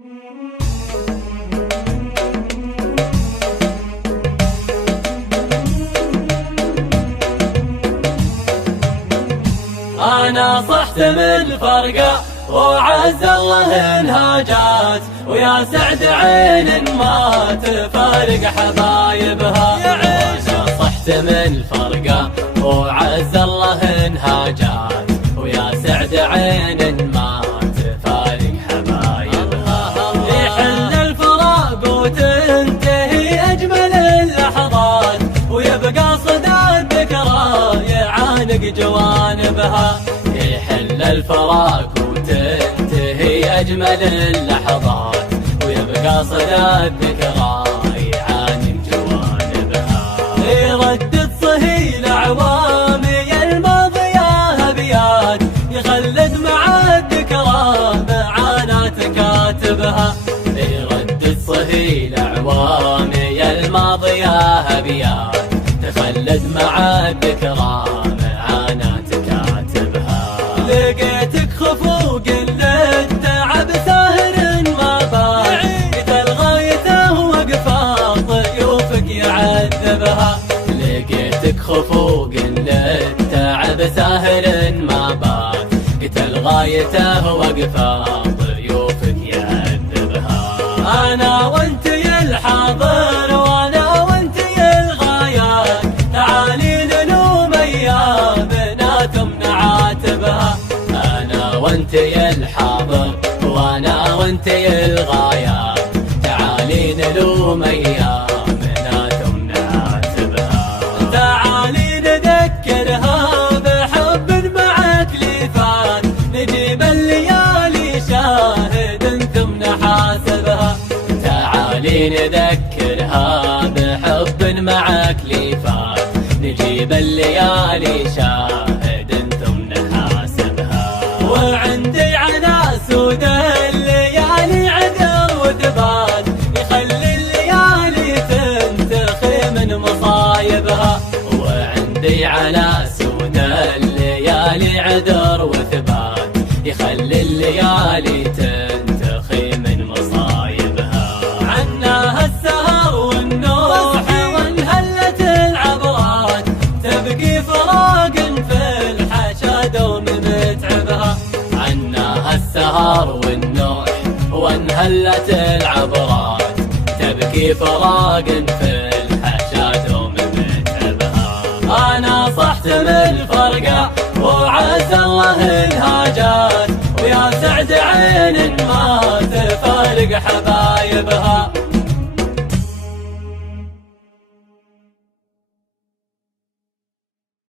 أنا صحت من الفرقة وعز الله انهاجات، ويا سعد عين ما تفارق حبايبها. أنا صحت من الفرقة وعز الله انهاجات، ويا سعد عين ما تفارق حبايبها. يحل الفراق وتنتهي أجمل اللحظات، ويبقى صدى الذكرى يعانق جوانبها. يحل الفراق وتنتهي أجمل اللحظات، ويبقى صدى الذكرى يعانق جوانبها. يردد صهيل أعوامي الماضية أبيات، يخلد مع الذكرى معاناة كاتبها. يردد صهيل أعوامي الماضية أبيات، تخلد مع الذكرى معاناة كاتبها. لقيتك خفوق للتعب ساهر ما بات، قتل غايته وقفا ضيوفك يعذبها. لقيتك خفوق للتعب ساهر ما بات، قتل غايته وقفا ضيوفك يعذبها. أنا وانت الحاضر وانا وانت الغايات، تعالي نلوم ايامنا تمنع عاتبها. انا وانت الحاضر وانا وانت الغايات، تعالي نلوم ايامنا تمنع عاتبها. تعالي نذكرها بحب معك لفات، نجيب الليالي شاهد ثم نحاسبها. تعالي نذكرها بحب معك لفات، نجيب الليالي شاهد ثم نحاسبها. وعندي على سود الليالي عذر وثبات، يخلي الليالي تنتخي من مصايبها. وعندي على سود الليالي عذر وثبات، يخلي الليالي تنتخي من مصايبها. عناها السهر والنوح وانهلت العبرات، تبقي فراق في الحشا دوم متعبها. عناها السهر والنوح وانهلت العبرات، تبكي فراق في الحشا دوم متعبها. أنا صحت من الفرقة وعز الله انهاجات، ويا سعد عين ما تفارق حبايبها.